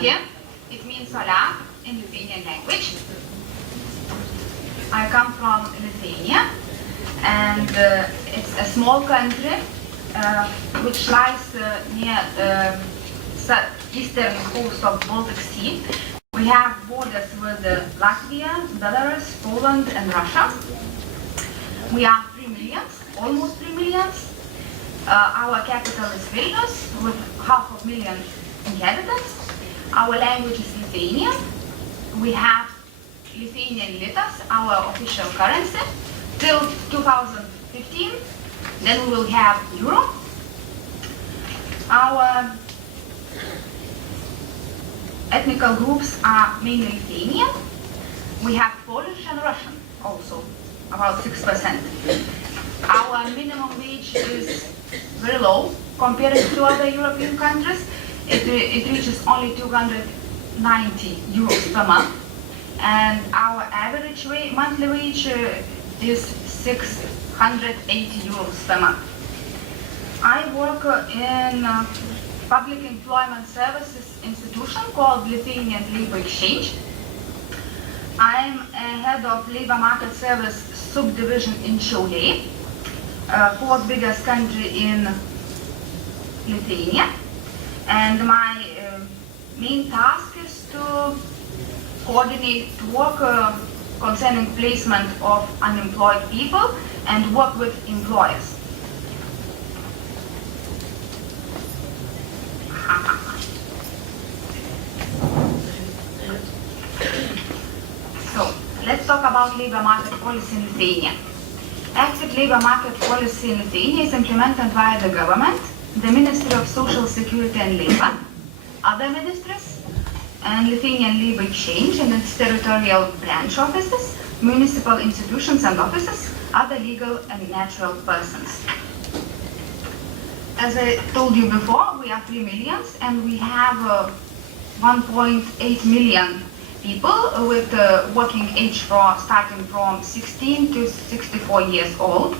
Sveiki. It means solar in Lithuanian language. I come from Lithuania, and it's a small country which lies near eastern coast of Baltic Sea. We have borders with Latvia, Belarus, Poland, and Russia. We are 3 million, almost 3 million. Our capital is Vilnius with 500,000 inhabitants. Our language is Lithuanian. We have Lithuanian litas, our official currency, till 2015. Then we will have euro. Our ethnical groups are mainly Lithuanian. We have Polish and Russian also, about 6%. Our minimum wage is very low compared to other European countries. It reaches only 290 euros per month. And our average monthly wage is 680 euros per month. I work in a public employment services institution called Lithuanian Labor Exchange. I'm a head of labor market service subdivision in Šiauliai, fourth biggest country in Lithuania. And my main task is to coordinate work concerning placement of unemployed people and work with employers. So, let's talk about labor market policy in Lithuania. Active labor market policy in Lithuania is implemented via the government, the Ministry of Social Security and Labor, other ministries, and Lithuanian Labor Exchange and its territorial branch offices, municipal institutions and offices, other legal and natural persons. As I told you before, we are 3 million and we have 1.8 million people with working age starting from 16 to 64 years old.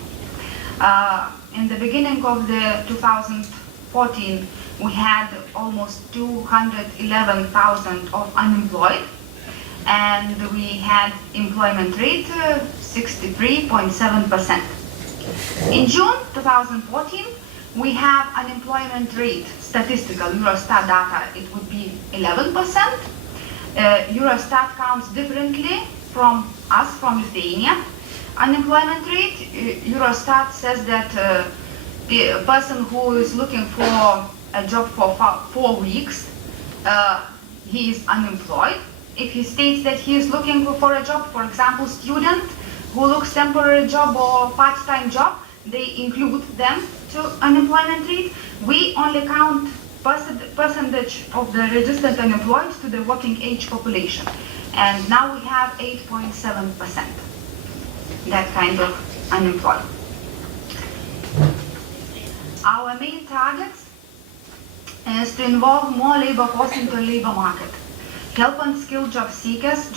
In the beginning of the 2014, we had almost 211,000 of unemployed, and we had employment rate 63.7%. In June 2014, we have unemployment rate, statistical Eurostat data, it would be 11%. Eurostat counts differently from us, from Lithuania. Unemployment rate, Eurostat says that the person who is looking for a job for 4 weeks, he is unemployed. If he states that he is looking for a job, for example, student who looks temporary job or part-time job, they include them to unemployment rate. We only count percentage of the registered unemployed to the working age population. And now we have 8.7%, that kind of unemployed. Our main targets is to involve more labor force into the labor market, help unskilled job seekers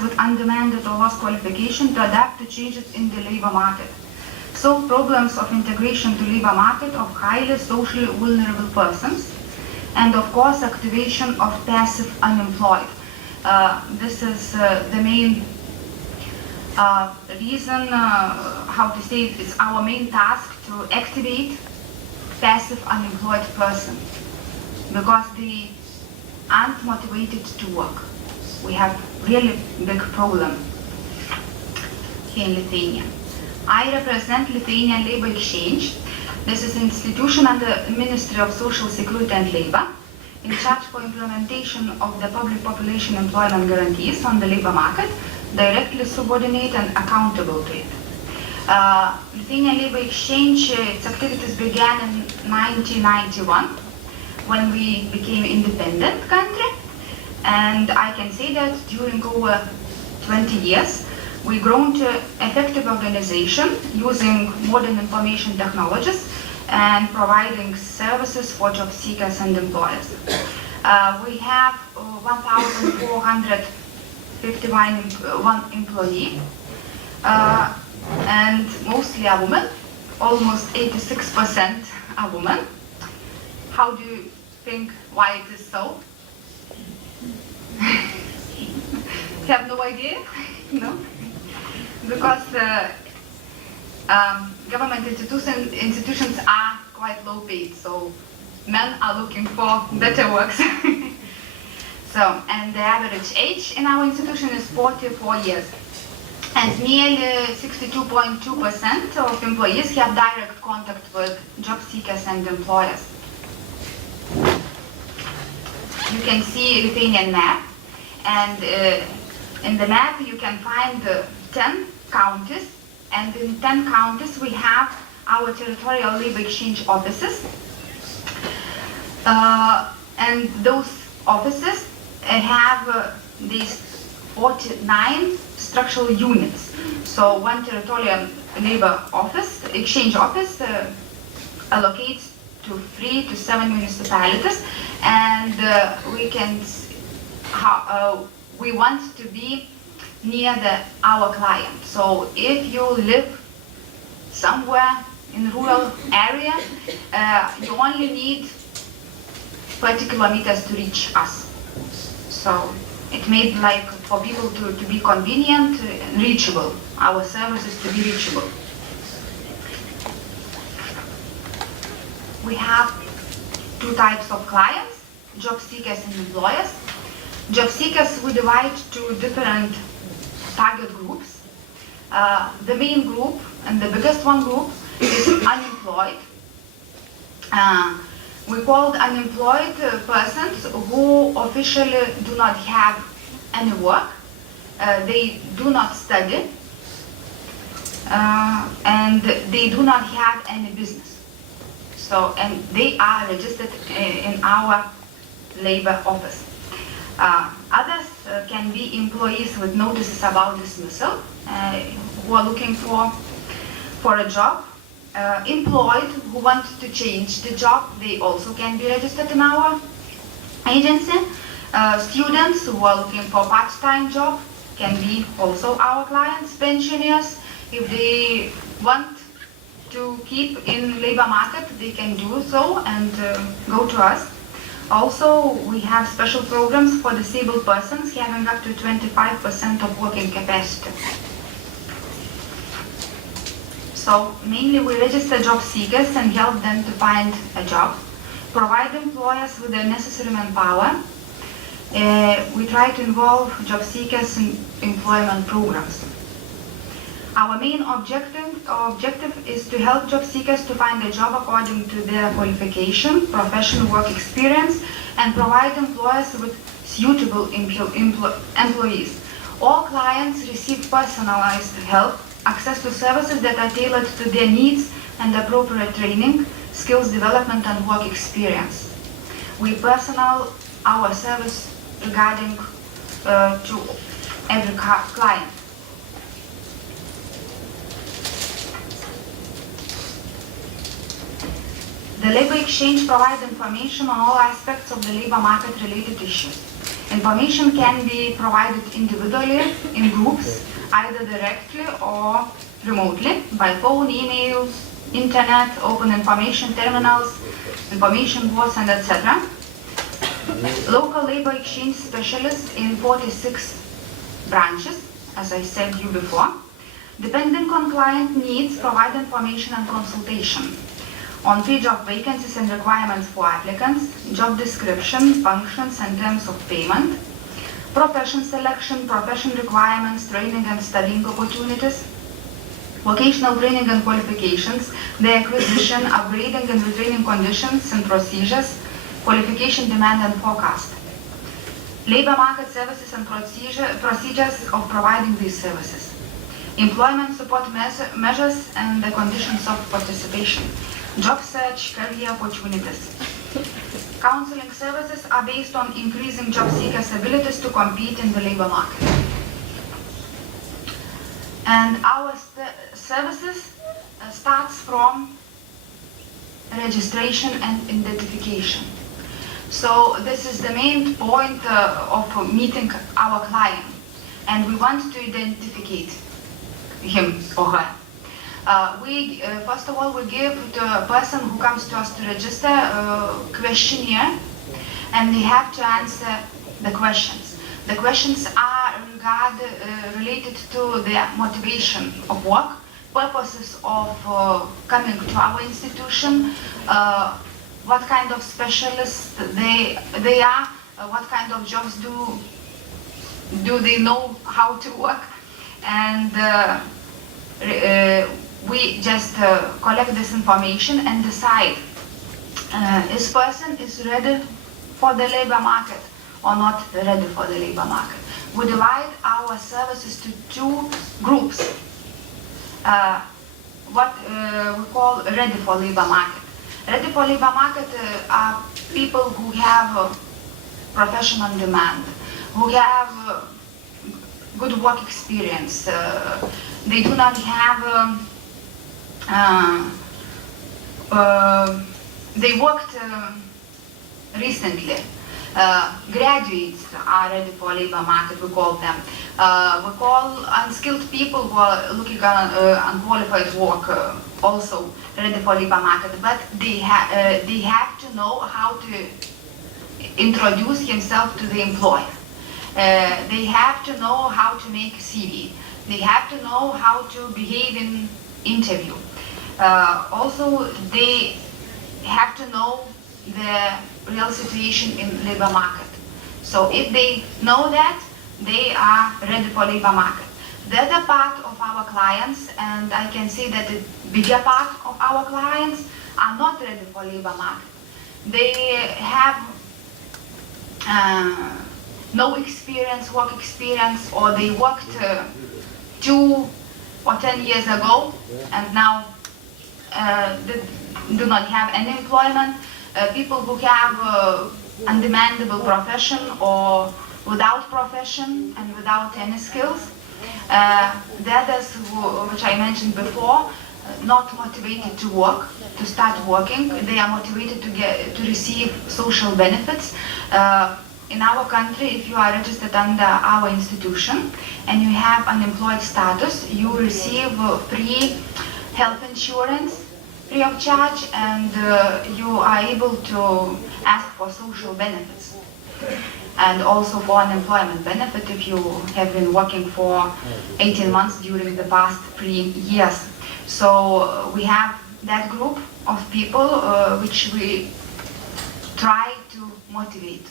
with undemanded or lost qualification to adapt to changes in the labor market, solve problems of integration to labor market of highly socially vulnerable persons, and of course activation of passive unemployed. This is the main reason, how to say it, it's our main task to activate passive unemployed person, because they aren't motivated to work. We have really big problem here in Lithuania. I represent Lithuanian Labor Exchange. This is an institution under the Ministry of Social Security and Labor, in charge for implementation of the public population employment guarantees on the labor market, directly subordinate and accountable to it. Lithuanian Labor Exchange, its activities began in 1991, when we became an independent country, and I can say that during over 20 years, we've grown to effective organization using modern information technologies and providing services for job seekers and employers. We have 1,451 employees, and mostly are women, almost 86% are women. How do you think why it is so? Have no idea? No? Because government institutions are quite low paid, so men are looking for better works. So, and the average age in our institution is 44 years. And nearly 62.2% of employees have direct contact with job seekers and employers. You can see Lithuanian map, and in the map you can find 10 counties, and in 10 counties we have our territorial labor exchange offices, and those offices have these 49 structural units. So one territorial labor office, exchange office, allocates to 3 to 7 municipalities, and we want to be near our client. So if you live somewhere in rural area, you only need 30 kilometers to reach us. So it made like for people to be convenient, reachable, our services to be reachable. We have two types of clients, job seekers and employers. Job seekers we divide to different target groups. The main group and the biggest one group is unemployed. We called unemployed persons who officially do not have any work, they do not study, and they do not have any business. So, and they are registered in our labor office. Others can be employees with notices about dismissal, who are looking for a job. Employed who want to change the job, they also can be registered in our agency. Students who are looking for part-time job can be also our clients. Pensioners, if they want to keep in labor market, they can do so and go to us. Also, we have special programs for disabled persons having up to 25% of working capacity. So mainly we register job seekers and help them to find a job, provide employers with the necessary manpower. We try to involve job seekers in employment programs. Our main objective is to help job seekers to find a job according to their qualification, professional work experience, and provide employers with suitable employees. All clients receive personalized help, access to services that are tailored to their needs, and appropriate training, skills development, and work experience. We personalize our service regarding to every client. The labor exchange provides information on all aspects of the labor market related issues. Information can be provided individually, in groups, either directly or remotely, by phone, email, internet, open information terminals, information boards, and etc. Local labor exchange specialists in 46 branches, as I said you before, depending on client needs, provide information and consultation on page of vacancies and requirements for applicants, job description, functions and terms of payment, profession selection, profession requirements, training and studying opportunities, vocational training and qualifications, the acquisition, upgrading and retraining conditions and procedures, qualification demand and forecast, labor market services and procedures of providing these services, employment support measures and the conditions of participation, job search, career opportunities. Counseling services are based on increasing job seekers' abilities to compete in the labor market. And our services starts from registration and identification. So this is the main point of meeting our client, and we want to identify him or her. First of all, we give the person who comes to us to register a questionnaire, and they have to answer the questions. The questions are related to their motivation of work, purposes of coming to our institution, what kind of specialists they are, what kind of jobs do they know how to work, and we just collect this information and decide this person is ready for the labor market or not ready for the labor market. We divide our services to two groups. What we call ready for labor market. Ready for labor market are people who have professional demand, who have good work experience. They do not have, they worked recently. Graduates are ready for labor market, we call them. We call unskilled people who are looking at unqualified work also ready for labor market, but they have to know how to introduce himself to the employer. They have to know how to make a CV. They have to know how to behave in interview. Also, they have to know the real situation in labor market. So if they know that, they are ready for labor market. The other part of our clients, and I can say that the bigger part of our clients are not ready for labor market. They have no experience, work experience, or they worked 2 or 10 years ago and now they do not have any employment. People who have undemandable profession or without profession and without any skills. The others, which I mentioned before, not motivated to work, to start working. They are motivated to receive social benefits. In our country, if you are registered under our institution and you have unemployed status, you receive free health insurance, free of charge, and you are able to ask for social benefits and also for unemployment benefit if you have been working for 18 months during the past 3 years. So we have that group of people which we try to motivate,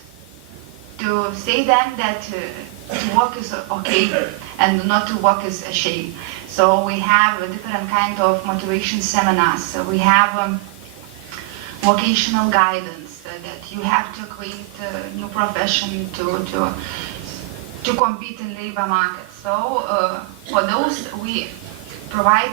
to say them that to work is okay and not to work is a shame. So we have a different kind of motivation seminars. We have vocational guidance that you have to create a new profession to compete in labor market. So for those we provide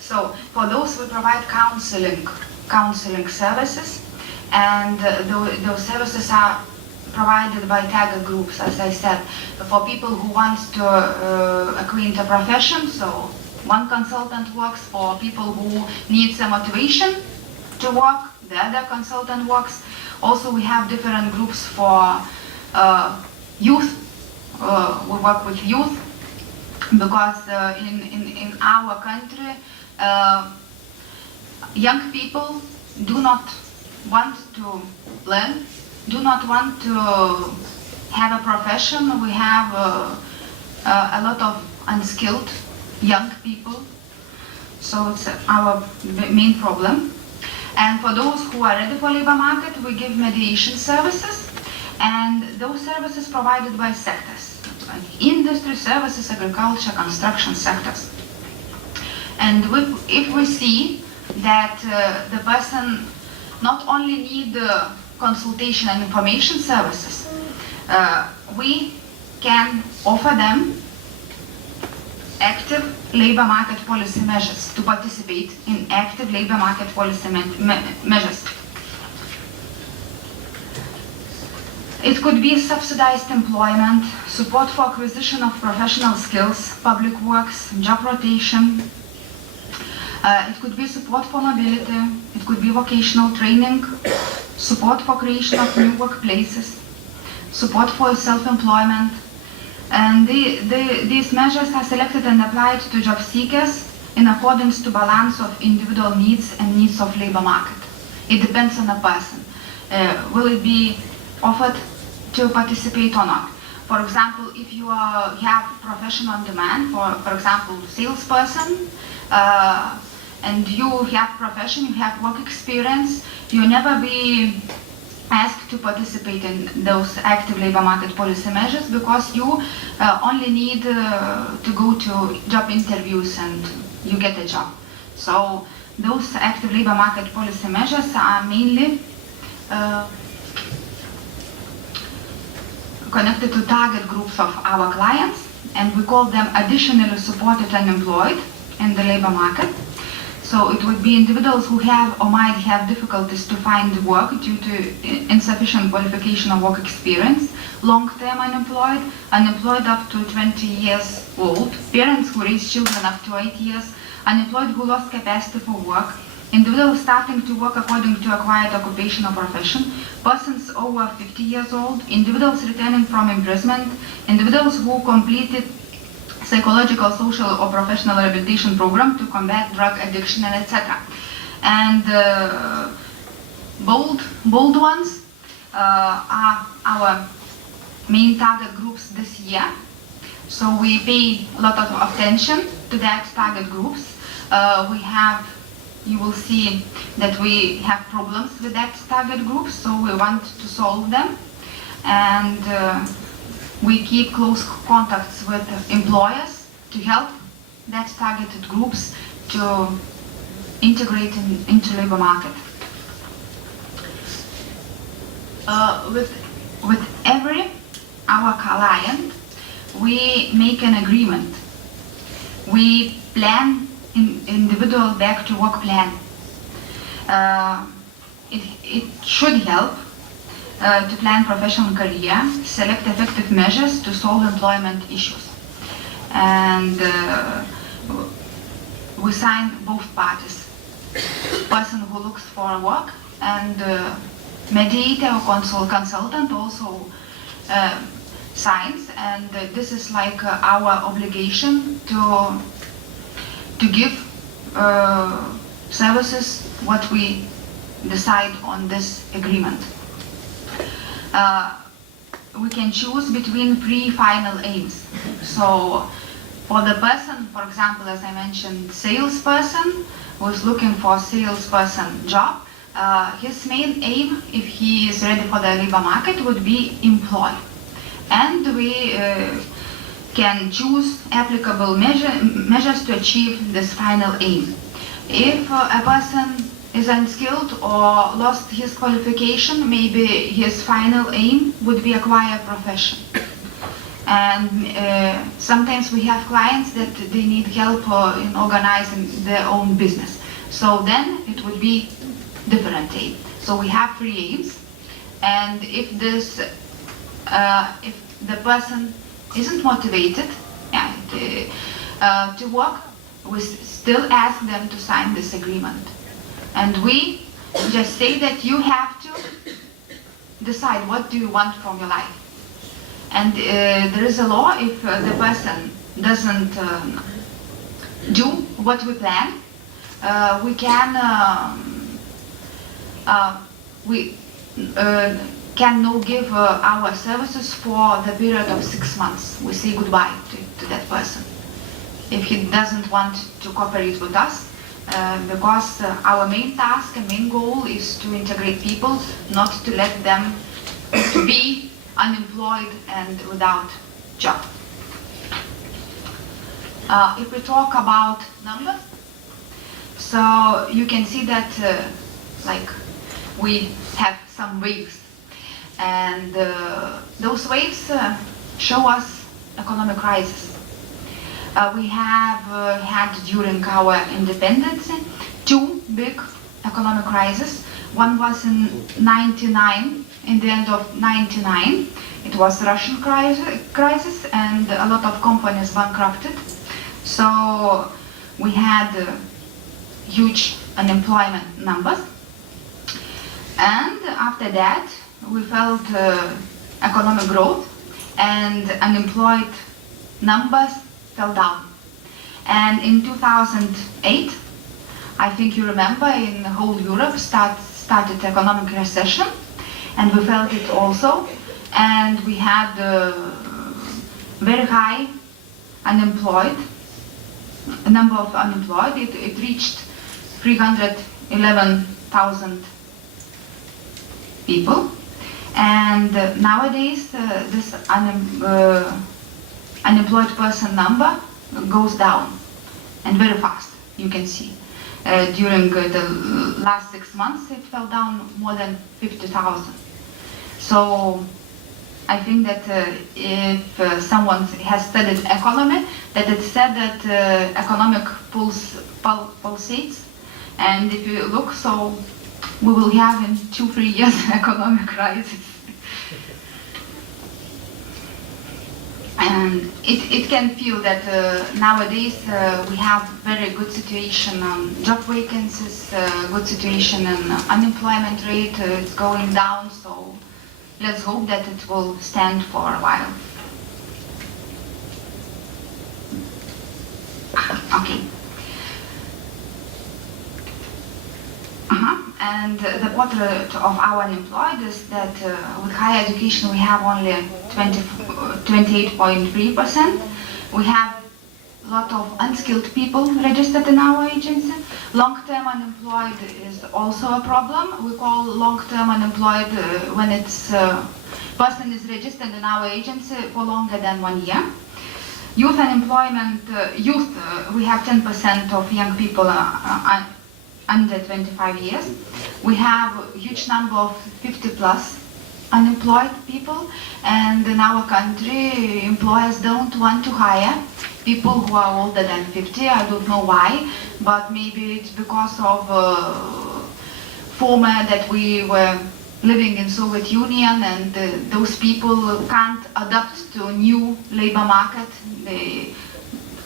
so for those we provide counseling services, and those services are provided by tagger groups, as I said, for people who want to acquaint a profession. So one consultant works for people who need some motivation to work, the other consultant works. Also we have different groups for youth. We work with youth because in our country young people do not want to learn, do not want to have a profession. We have a lot of unskilled young people, so it's our main problem. And for those who are ready for labor market, we give mediation services, and those services provided by sectors, like industry, services, agriculture, construction sectors. And if we see that the person not only need consultation and information services, we can offer them active labor market policy measures to participate in active labor market policy measures. It could be subsidized employment, support for acquisition of professional skills, public works, job rotation. It could be support for mobility, it could be vocational training, support for creation of new workplaces, support for self-employment. And these measures are selected and applied to job seekers in accordance to balance of individual needs and needs of labor market. It depends on the person. Will it be offered to participate or not. For example, if you have profession on demand, for example, salesperson, and you have profession, you have work experience, you never be asked to participate in those active labor market policy measures because you only need to go to job interviews and you get a job. So those active labor market policy measures are mainly connected to target groups of our clients, and we call them additionally supported unemployed in the labor market. So it would be individuals who have or might have difficulties to find work due to insufficient qualification or work experience, long-term unemployed, unemployed up to 20 years old, parents who raise children up to 8 years, unemployed who lost capacity for work, individuals starting to work according to acquired occupation or profession, persons over 50 years old, individuals returning from imprisonment, individuals who completed psychological, social, or professional rehabilitation program to combat drug addiction, and etc. And bold ones are our main target groups this year. So we pay a lot of attention to that target groups. You will see that we have problems with that target group, so we want to solve them. And we keep close contacts with employers to help that targeted groups to integrate into labor market. With every our client, we make an agreement. We plan individual back to work plan. It should help to plan professional career, select effective measures to solve employment issues. And we sign both parties. Person who looks for work and mediator or consultant also signs, and this is like our obligation to give services what we decide on this agreement. We can choose between three final aims. So for the person, for example, as I mentioned, salesperson who is looking for a salesperson job, his main aim, if he is ready for the labor market, would be employ. And we can choose applicable measures to achieve this final aim. If a person is unskilled or lost his qualification, maybe his final aim would be acquire a profession. And sometimes we have clients that they need help in organizing their own business. So then it would be different aim. So we have three aims, and if the person isn't motivated to work, we still ask them to sign this agreement. And we just say that you have to decide what do you want from your life. And there is a law, if the person doesn't do what we plan, we can no give our services for the period of 6 months. We say goodbye to that person if he doesn't want to cooperate with us, because our main task and main goal is to integrate people, not to let them be unemployed and without job. If we talk about numbers, so you can see that we have some waves, and those waves show us economic crisis. We have had during our independence 2 big economic crises. One was in '99, in the end of '99. It was Russian crisis, and a lot of companies bankrupted. So we had huge unemployment numbers. And after that, we felt economic growth, and unemployed numbers fell down. And in 2008, I think you remember, in whole Europe started economic recession, and we felt it also. And we had very high number of unemployed. It reached 311,000 people. And nowadays, this unemployed person number goes down, and very fast, you can see. During the last 6 months, it fell down more than 50,000. So I think that if someone has studied economy, that it's said that economic pulsates, and if you look, so we will have in 2-3 years economic crisis. And it can feel that nowadays we have very good situation on job vacancies, good situation on unemployment rate, it's going down, so let's hope that it will stand for a while. Okay. And the portrait of our unemployed is that with higher education we have only 28.3%. We have a lot of unskilled people registered in our agency. Long-term unemployed is also a problem. We call long-term unemployed when it's person is registered in our agency for longer than 1 year. Youth unemployment, we have 10% of young people under 25 years. We have a huge number of 50+ unemployed people, and in our country employers don't want to hire people who are older than 50. I don't know why, but maybe it's because of former that we were living in Soviet Union, and those people can't adapt to new labor market. They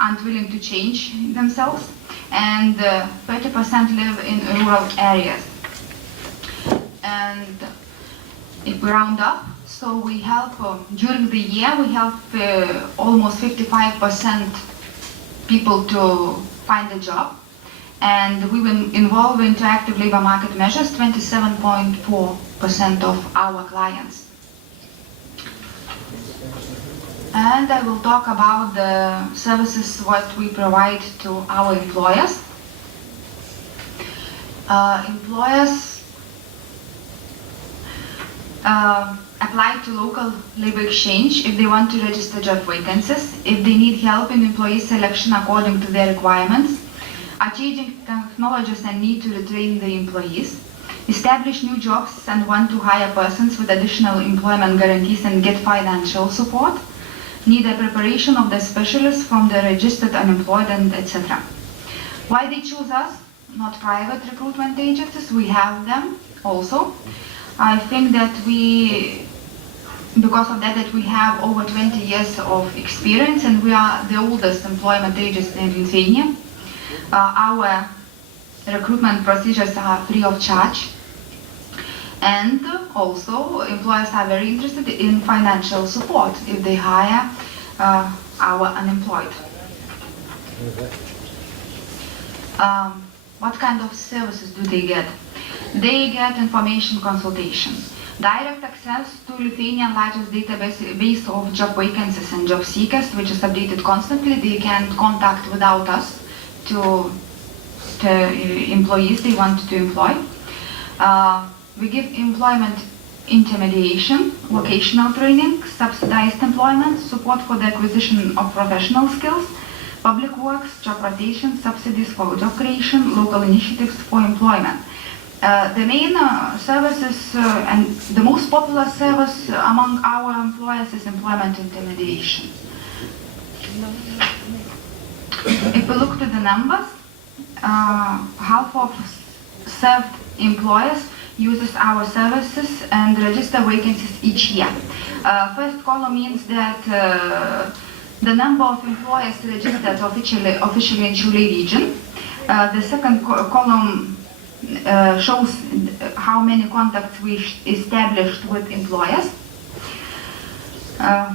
aren't willing to change themselves, and 30% live in rural areas. And if we round up, so we help, during the year, we help almost 55% people to find a job. And we will involve into active labor market measures 27.4% of our clients. And I will talk about the services what we provide to our employers. Employers apply to local labor exchange if they want to register job vacancies, if they need help in employee selection according to their requirements, are changing technologies and need to retrain the employees, establish new jobs and want to hire persons with additional employment guarantees and get financial support, need a preparation of the specialists from the registered unemployed, and etc. Why they choose us, not private recruitment agencies? We have them also. I think that because of that we have over 20 years of experience, and we are the oldest employment agency in Lithuania. Our recruitment procedures are free of charge, and also employers are very interested in financial support if they hire our unemployed. What kind of services do they get? They get information consultation, direct access to Lithuanian largest database of job vacancies and job seekers, which is updated constantly. They can contact without us to employees they want to employ. We give employment intermediation, vocational training, subsidized employment, support for the acquisition of professional skills, public works, job rotation, subsidies for job creation, local initiatives for employment. The main services and the most popular service among our employers is employment intermediation. If we look to the numbers, half of served employers uses our services and register vacancies each year. First column means that the number of employers registered officially in Šiauliai region. The second column shows how many contacts we established with employers.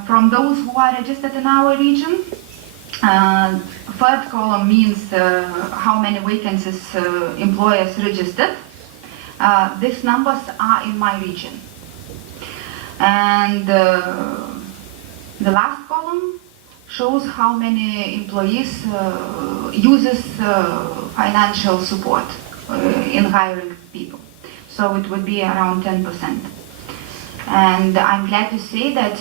From those who are registered in our region. Third column means how many vacancies employers registered. These numbers are in my region. And the last column shows how many employees uses financial support in hiring people. So it would be around 10%. And I'm glad to say that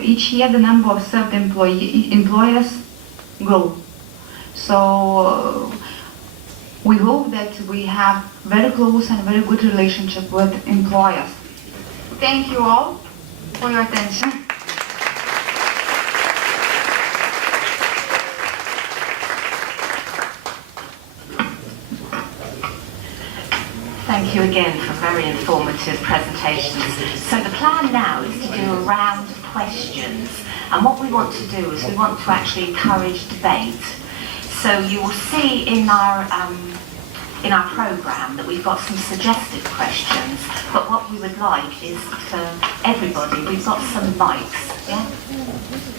each year the number of served employers grow. So we hope that we have very close and very good relationship with employers. Thank you all for your attention. Thank you again for very informative presentations. So the plan now is to do a round of questions, and what we want to do is we want to actually encourage debate. So you will see in our programme that we've got some suggested questions, but what we would like is for everybody, we've got some mics, yeah?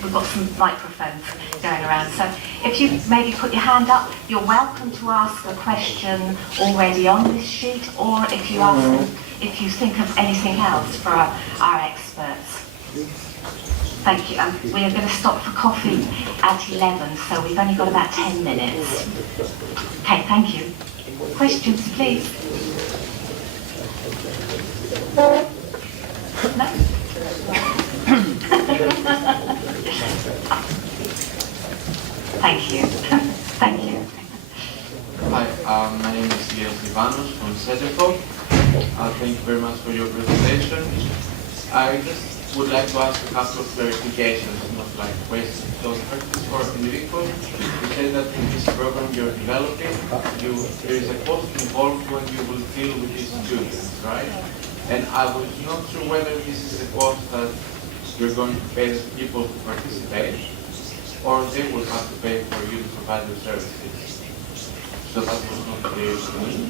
We've got some microphones going around, so if you maybe put your hand up, you're welcome to ask a question already on this sheet, or if you think of anything else for our experts. Thank you. We are going to stop for coffee at 11, so we've only got about 10 minutes. Okay, thank you. Questions, please? No? Thank you. Thank you. Hi, my name is Leon Ivanos from CEDEFOP. Thank you very much for your presentation. I just would like to ask a couple of clarifications, not like questions. So first for individuals, you said that in this program you're developing, there is a cost involved when you will deal with these students, right? And I was not sure whether this is a cost that you're going to pay the people who participate, or they will have to pay for you to provide the services. So that was not clear to me.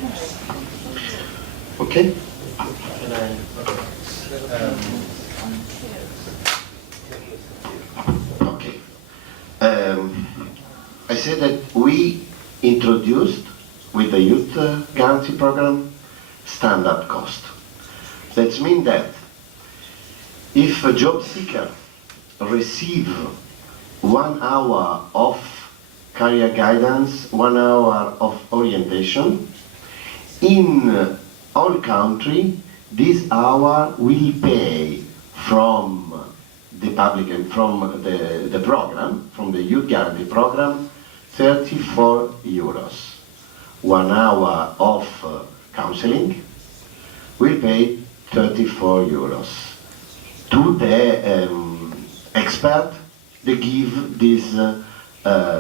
Okay. Okay. I said that we introduced with the Youth Guarantee Program standard cost. That means that if a job seeker receives 1 hour of career guidance, 1 hour of orientation, in all country, this hour will pay from the public and from the program, from the Youth Guarantee Program, 34 euros. 1 hour of counseling will pay 34 euros. To the expert, they give this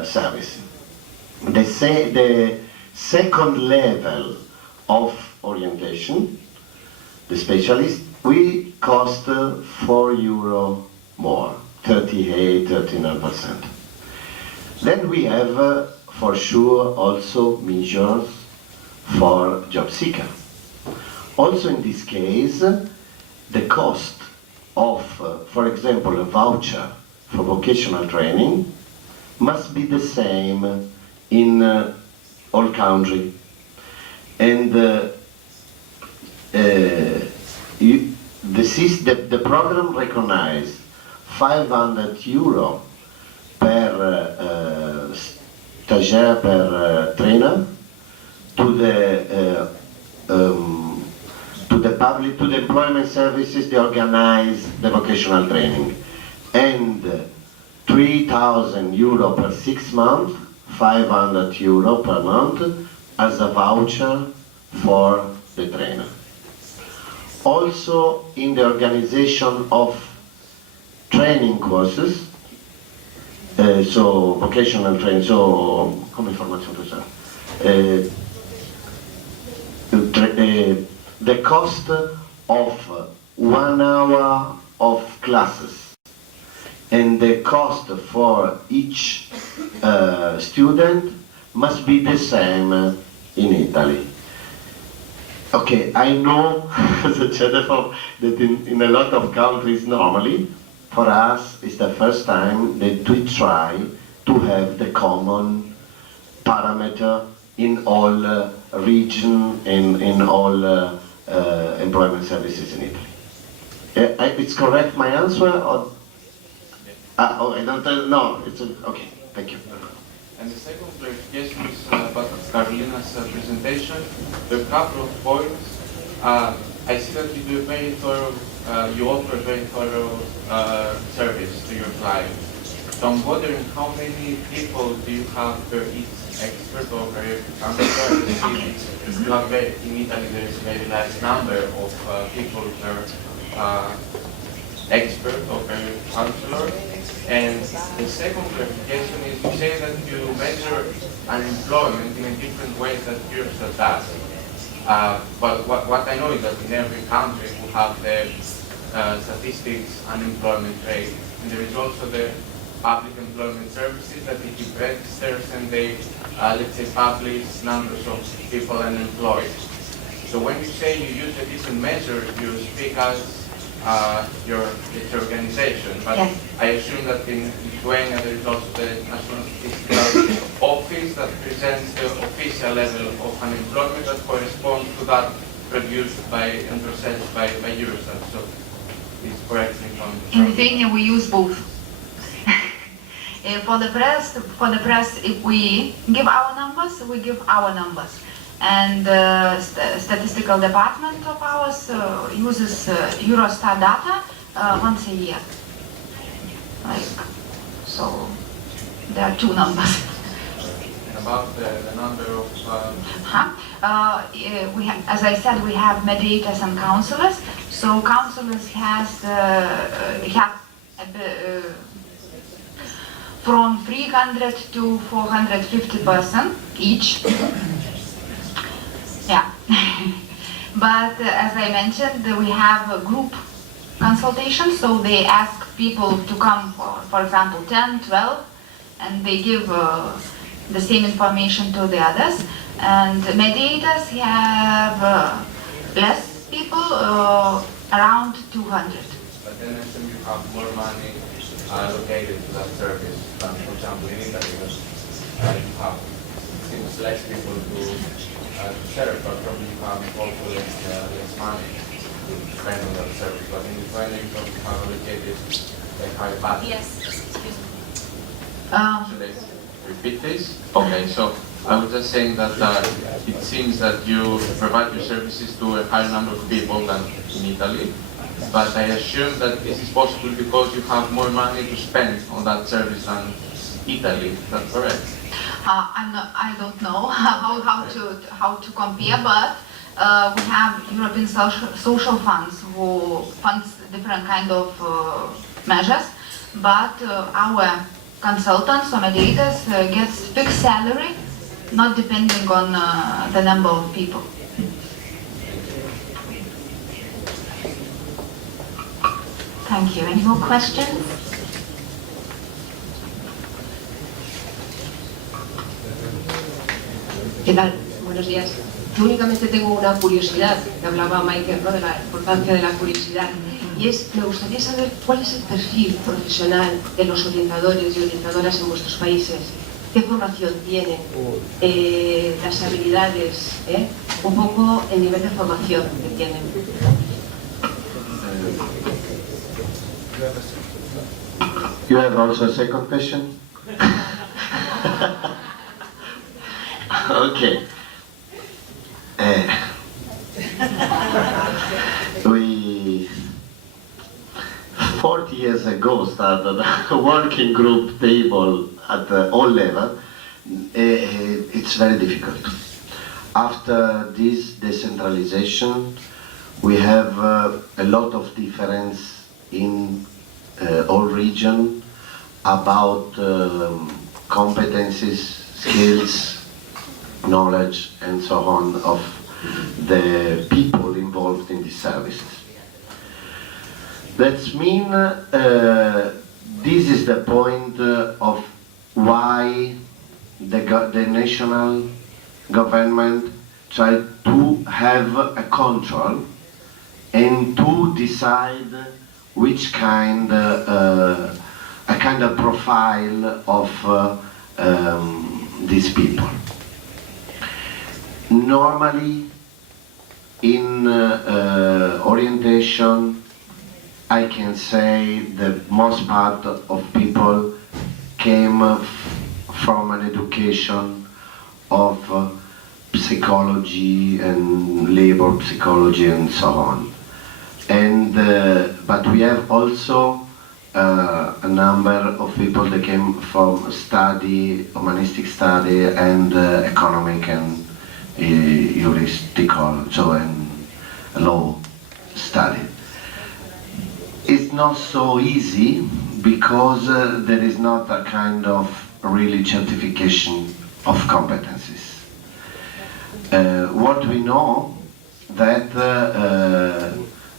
service. The second level of orientation, the specialist, will cost 4 euro more, 39%. Then we have, for sure, also measures for job seeker. Also in this case, the cost of, for example, a voucher for vocational training must be the same in all countries. And the program recognizes 500 euro per stagiaire, per trainer, to the employment services. They organize the vocational training, and 3,000 euro per 6 months, 500 euro per month as a voucher for the trainer. Also in the organization of training courses, so vocational training, so come formazione professionale, the cost of 1 hour of classes and the cost for each student must be the same in Italy. Okay, I know as a CEDEFOP that in a lot of countries normally, for us it's the first time that we try to have the common parameter in all region and in all employment services in Italy. It's correct my answer, or oh, I don't no. It's okay. Thank you. And the second clarification is about Karolina's presentation. There are a couple of points. I see that you do a very thorough, you offer a very thorough service to your client. So I'm wondering how many people do you have per each expert or per counselor? You have in Italy there is a very large number of people per expert or per counselor. And the second clarification is you say that you measure unemployment in a different way that Eurostat does. But what I know is that in every country we have the statistics unemployment rate, and there is also the public employment services that it registers and they, let's say, publish numbers of people unemployed. So when you say you use a different measure, you speak as your organization, but yes. I assume that in Lithuania there is also the National Statistical Office that presents the official level of unemployment that corresponds to that produced by and processed by Eurostat. So it's correct me if I'm wrong. In Lithuania we use both. For the press, if we give our numbers, we give our numbers. And the statistical department of ours uses Eurostat data once a year. So there are two numbers. And about the number of... we have, as I said, we have mediators and counselors. So counselors have from 300 to 450 person each. Yeah. But as I mentioned, we have a group consultation, so they ask people to come for example, 10, 12, and they give the same information to the others. And mediators have less people, around 200. But then I assume you have more money allocated to that service than, for example, in Italy, because you have seems less people to serve, but probably you have also less money to spend on that service. But in Lithuania, you probably have allocated a high budget. Yes. Should I repeat this? Okay, so I was just saying that it seems that you provide your services to a higher number of people than in Italy, but I assume that this is possible because you have more money to spend on that service than Italy. Is that correct? I don't know how to compare, but we have European social funds who funds different kind of measures, but our consultants or mediators gets fixed salary, not depending on the number of people. Thank you. Any more questions? ¿Qué tal? Buenos días. Yo únicamente tengo una curiosidad, que hablaba Michael, ¿no?, de la importancia de la curiosidad, y me gustaría saber cuál es el perfil profesional de los orientadores y orientadoras en vuestros países. ¿Qué formación tienen? Las habilidades, un poco el nivel de formación que tienen. You have also a second question? Okay. We 40 years ago started a working group table at all level. It's very difficult. After this decentralization, we have a lot of difference in all region about competencies, skills, knowledge, and so on of the people involved in these services. That means this is the point of why the national government try to have a control and to decide which kind a kind of profile of these people. Normally in orientation I can say the most part of people came from an education of psychology and labor psychology and so on. And but we have also a number of people that came from study, humanistic study, and economic and juristical, so and law study. It's not so easy because there is not a kind of really certification of competencies. What we know that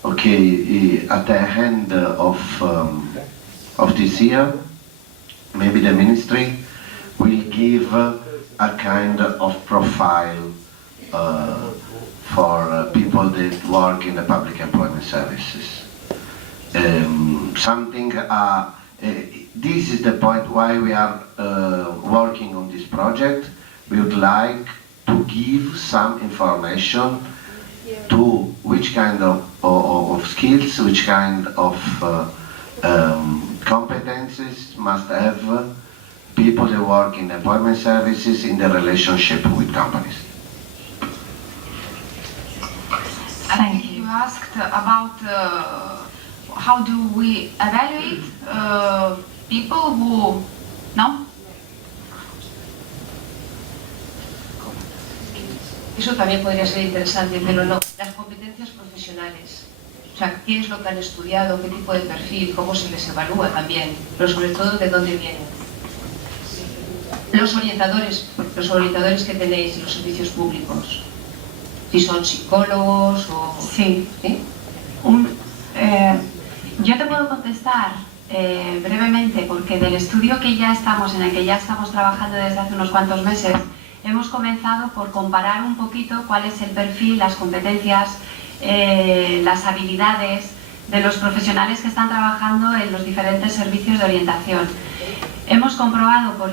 okay, at the end of this year, maybe the ministry will give a kind of profile for people that work in the public employment services. This is the point why we are working on this project. We would like to give some information to which kind of skills, which kind of competencies must have people that work in employment services in the relationship with companies. Thank you. You asked about how do we evaluate people who, no? Eso también podría ser interesante, pero no. Las competencias profesionales. O sea, qué es lo que han estudiado, qué tipo de perfil, cómo se les evalúa también, pero sobre todo de dónde vienen. Los orientadores que tenéis en los servicios públicos, si son psicólogos o... Sí. ¿Sí? Yo te puedo contestar brevemente porque del estudio en el que ya estamos trabajando desde hace unos cuantos meses, hemos comenzado por comparar un poquito cuál es el perfil, las competencias, las habilidades de los profesionales que están trabajando en los diferentes servicios de orientación. Hemos comprobado, por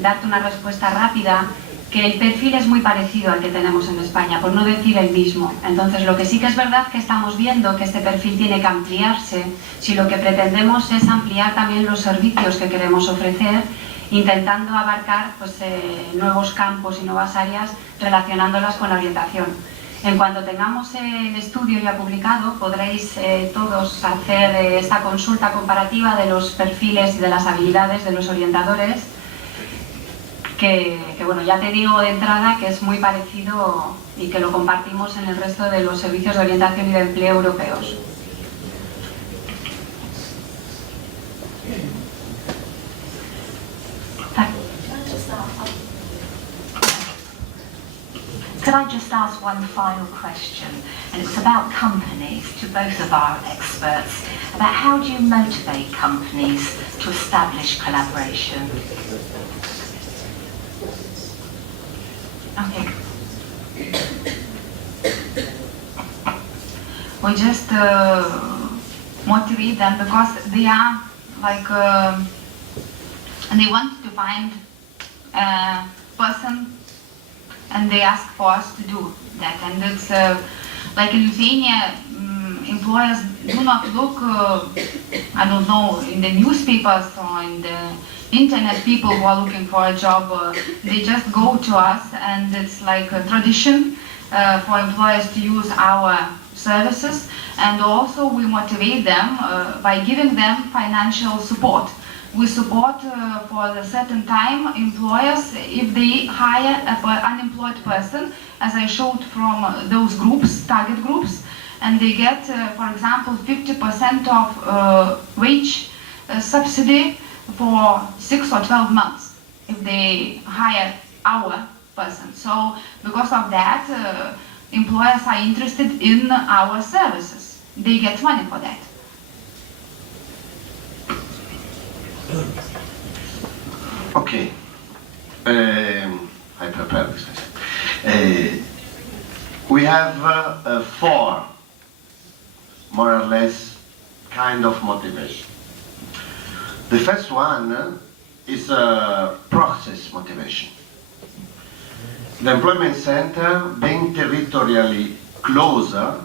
darte una respuesta rápida, que el perfil es muy parecido al que tenemos en España, por no decir el mismo. Entonces, lo que sí que es verdad que estamos viendo que este perfil tiene que ampliarse si lo que pretendemos es ampliar también los servicios que queremos ofrecer, intentando abarcar nuevos campos y nuevas áreas relacionándolas con la orientación. En cuanto tengamos el estudio ya publicado, podréis todos hacer esta consulta comparativa de los perfiles y de las habilidades de los orientadores, que bueno, ya te digo de entrada que es muy parecido y que lo compartimos en el resto de los servicios de orientación y de empleo europeos. Could I just ask one final question? And it's about companies, to both of our experts, about how do you motivate companies to establish collaboration? Okay. We just motivate them because they are like, they want to find a person and they ask for us to do that. And it's like in Lithuania, employers do not look, I don't know, in the newspapers or in the internet, people who are looking for a job, they just go to us, and it's like a tradition for employers to use our services. And also we motivate them by giving them financial support. We support for a certain time employers if they hire an unemployed person, as I showed from those groups, target groups, and they get, for example, 50% of wage subsidy for 6 or 12 months if they hire our person. So because of that, employers are interested in our services. They get money for that. Okay, I prepared this. We have 4, more or less, kind of motivation. The first one is a process motivation. The employment center, being territorially closer,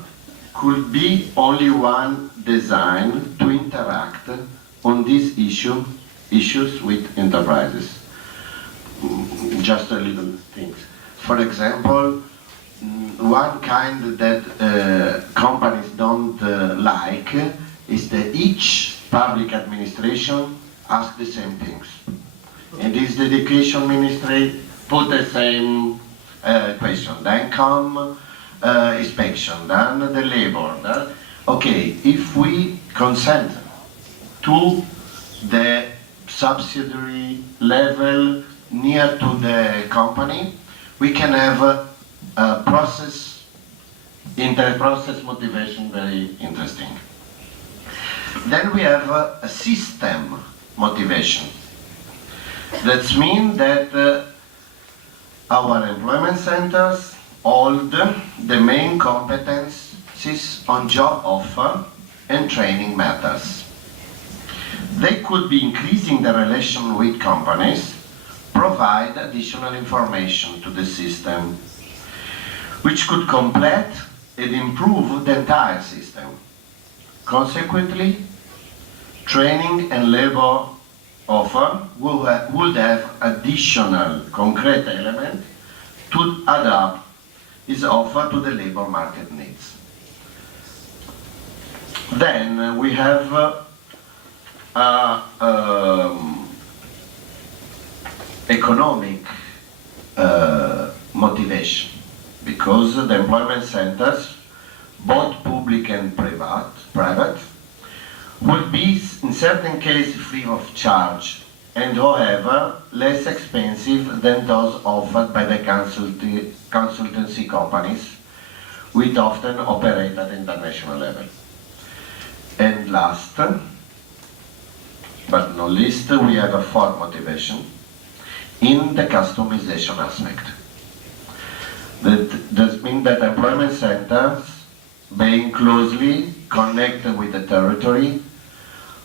could be only one design to interact on these issues with enterprises. Just a little things. For example, one kind that companies don't like is that each public administration asks the same things. And this education ministry put the same question. Then come inspection, then the labor. Okay, if we consent to the subsidiary level near to the company, we can have a process, inter-process motivation very interesting. Then we have a system motivation. That means that our employment centers hold the main competencies on job offer and training matters. They could be increasing the relation with companies, provide additional information to the system, which could complete and improve the entire system. Consequently, training and labor offer would have additional concrete element to adapt its offer to the labor market needs. Then we have economic motivation, because the employment centers, both public and private, will be in certain cases free of charge, and however less expensive than those offered by the consultancy companies, which often operate at international level. And last but not least, we have a fourth motivation in the customization aspect. That means that employment centers, being closely connected with the territory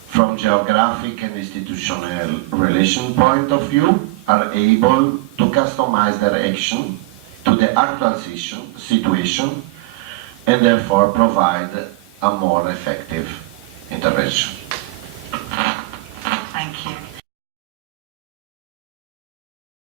from geographic and institutional relation point of view, are able to customize their action to the actual situation and therefore provide a more effective intervention. Thank you.